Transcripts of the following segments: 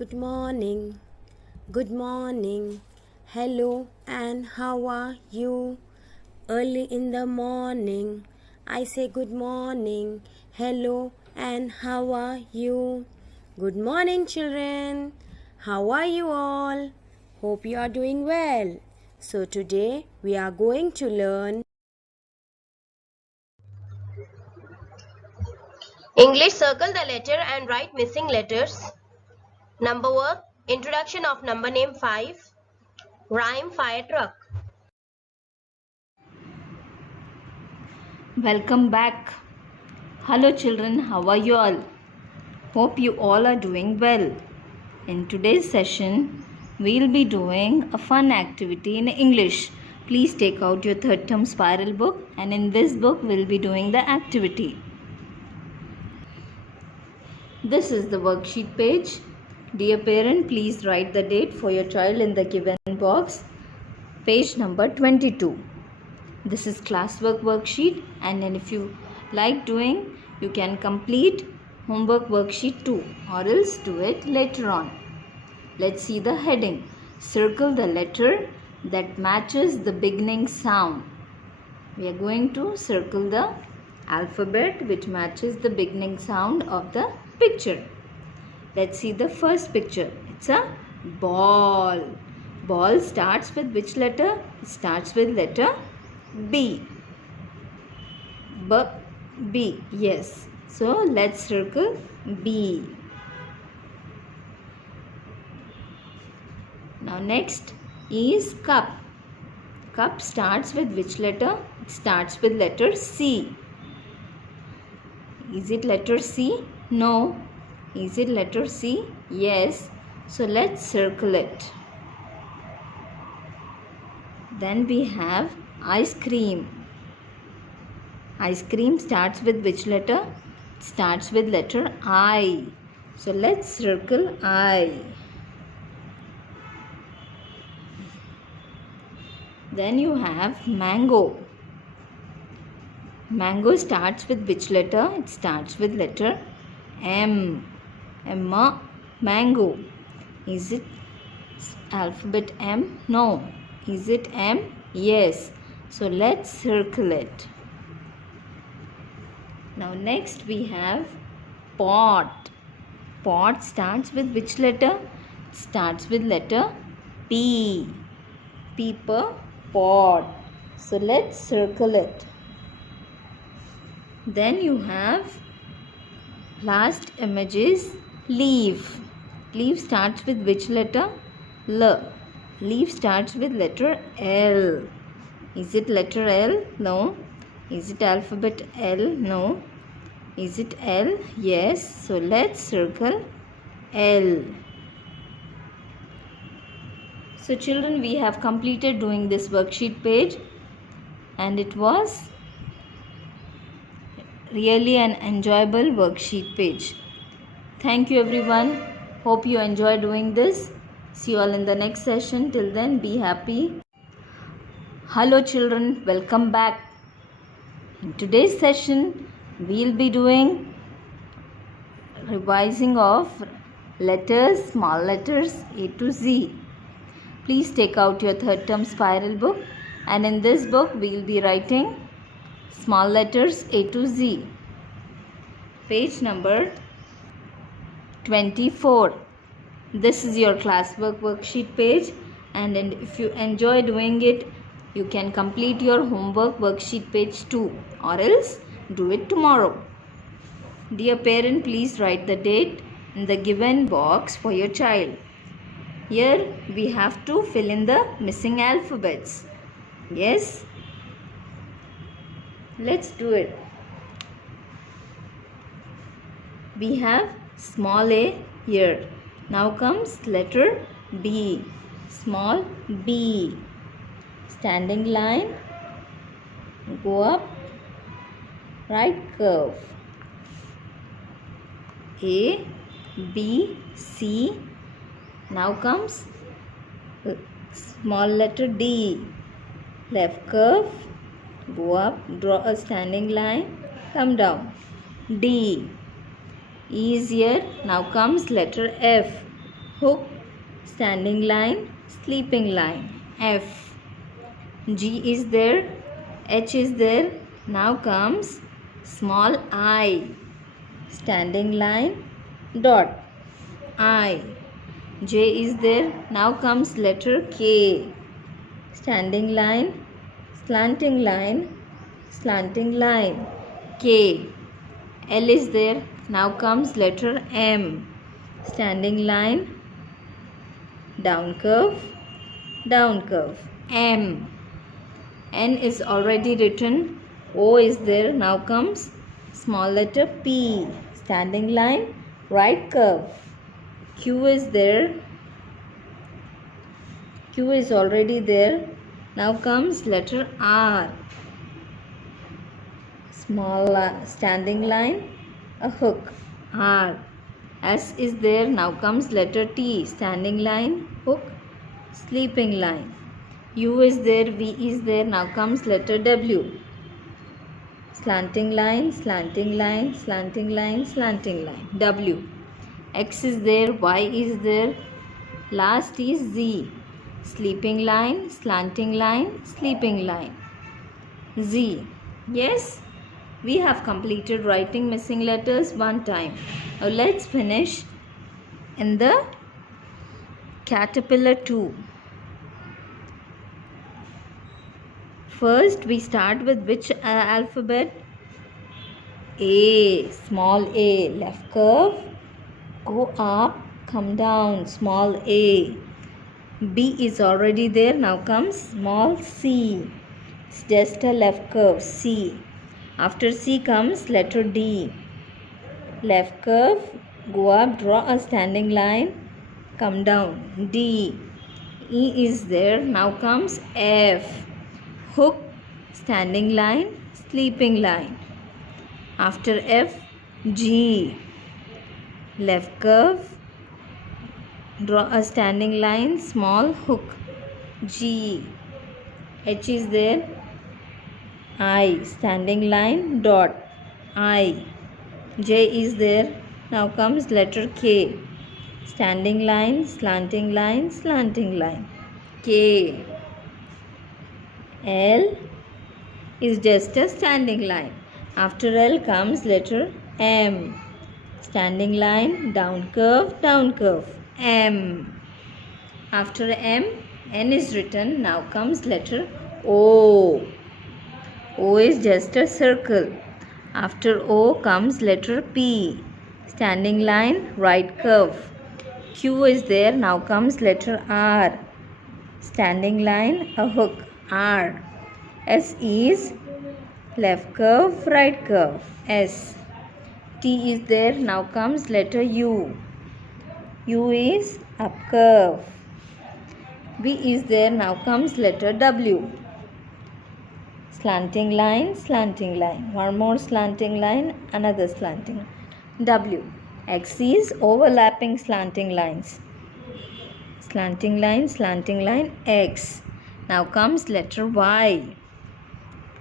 Good morning. Good morning. Hello and how are you? Early in the morning, I say good morning. Hello and how are you? Good morning, children. How are you all? Hope you are doing well. So, today we are going to learn English. Circle the letter and write missing letters. Number work. Introduction of number name 5. Rhyme fire truck. Welcome back. Hello children, how are you all? Hope you all are doing well. In today's session, we'll be doing a fun activity in English. Please take out your third term spiral book, and in this book we'll be doing the activity. This is the worksheet page. Dear parent, please write the date for your child in the given box. Page number 22. This is classwork worksheet, and then if you like doing, you can complete homework worksheet 2 or else do it later on. Let's see the heading. Circle the letter that matches the beginning sound. We are going to circle the alphabet which matches the beginning sound of the picture. Let's see the first picture. It's a ball. Ball starts with which letter? It starts with letter B. B. Yes. So let's circle B. Now next is cup. Cup starts with which letter? It starts with letter C. Is it letter C? No. Is it letter C? Yes. So let's circle it. Then we have ice cream. Ice cream starts with which letter? It starts with letter I. So let's circle I. Then you have mango. Mango starts with which letter? It starts with letter M. Mango. Is it alphabet M? No. Is it M? Yes. So let's circle it. Now next we have pot. Pot starts with which letter? It starts with letter P. Paper pot. So let's circle it. Then you have last image is leaf. Leaf starts with which letter? L. Leaf starts with letter L. Is it letter L? No. Is it alphabet L? No. Is it L? Yes. So let's circle L. So children, we have completed doing this worksheet page, and it was really an enjoyable worksheet page. Thank you everyone. Hope you enjoy doing this. See you all in the next session. Till then, be happy. Hello children, welcome back. In today's session, we'll be doing revising of letters, small letters A to Z. Please take out your third term spiral book, and in this book we'll be writing small letters A to Z. Page number 24. This is your classwork worksheet page, and if you enjoy doing it, you can complete your homework worksheet page 2 or else do it tomorrow. Dear parent, please write the date in the given box for your child. Here we have to fill in the missing alphabets. Yes? Let's do it. We have small a here. Now comes letter B. Small b. Standing line. Go up. Right curve. A, B, C. Now comes small letter D. Left curve. Go up. Draw a standing line. Come down. D. E is here. Now comes letter F. hook, standing line, sleeping line. F. G is there, H is there. Now comes small I, standing line, dot. I. J is there. Now comes letter K, standing line, slanting line, slanting line. K. L is there. Now comes letter M, standing line, down curve, down curve. M. N is already written. O is there. Now comes small letter P, standing line, right curve. Q is there. Q is already there. Now comes letter R, small standing line, a hook, R. S is there. Now comes letter T, standing line, hook, sleeping line. U is there. V is there. Now comes letter W, slanting line, slanting line, slanting line, slanting line. W. X is there. Y is there. Last is Z, sleeping line, slanting line, sleeping line. Z. Yes, we have completed writing missing letters one time. Now let's finish in the caterpillar 2. First, we start with which alphabet? A, small a, left curve, go up, come down, small a. B is already there. Now comes small c, it's just a left curve, C. After C comes letter D, left curve, go up, draw a standing line, come down, D. E is there. Now comes F, hook, standing line, sleeping line. After F, G, left curve, draw a standing line, small hook, G. H is there. I, standing line, dot, I. J is there. Now comes letter K, standing line, slanting line, slanting line, K. L is just a standing line. After L comes letter M, standing line, down curve, M. After M, N is written. Now comes letter O. O is just a circle. After O comes letter P, standing line, right curve. Q is there. Now comes letter R, standing line, a hook, R. S is left curve, right curve, S. T is there. Now comes letter U. U is up curve. V is there. Now comes letter W, slanting line, slanting line. One more slanting line, another slanting line. W. X is overlapping slanting lines. Slanting line, X. Now comes letter Y,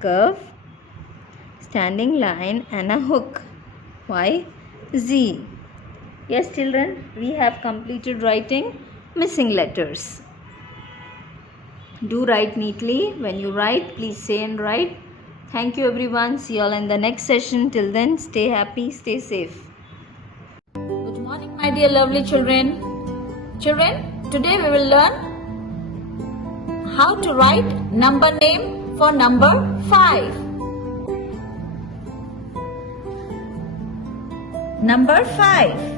curve, standing line and a hook, Y, Z. Yes children, we have completed writing missing letters. Do write neatly. When you write, please say and write. Thank you everyone. See you all in the next session. Till then, stay happy, stay safe. Good morning my dear lovely children. Children, today we will learn how to write number name for number 5. Number 5.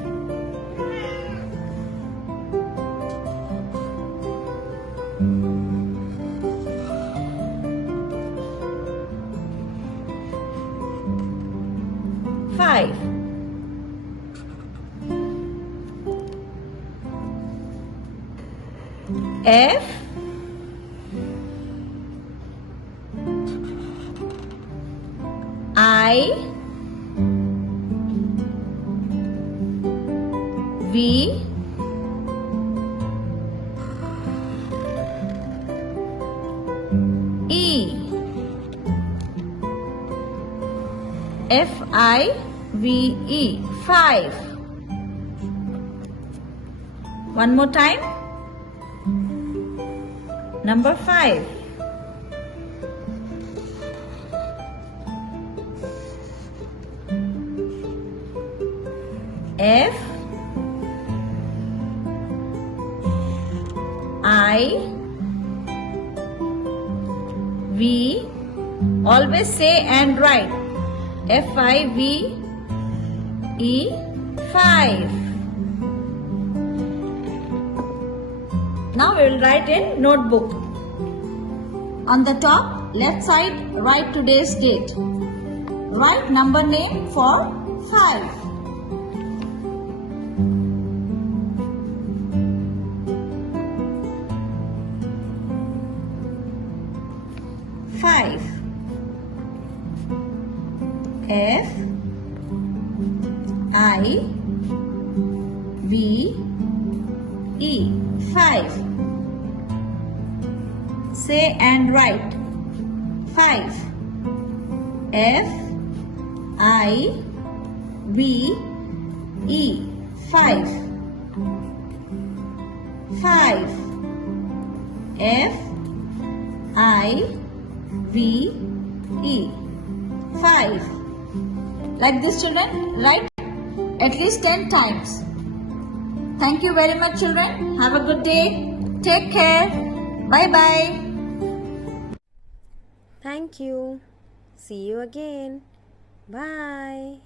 F I V E F-I-V-E 5. One more time. Number 5. F I V. Always say and write. F-I-V-E 5. Now we will write in notebook. On the top left side, write today's date. Write number name for 5. F I V E 5. Say and write. 5. F I V E 5. 5. F I V E 5. Like this, children, write at least 10 times. Thank you very much, children. Have a good day. Take care. Bye-bye. Thank you. See you again. Bye.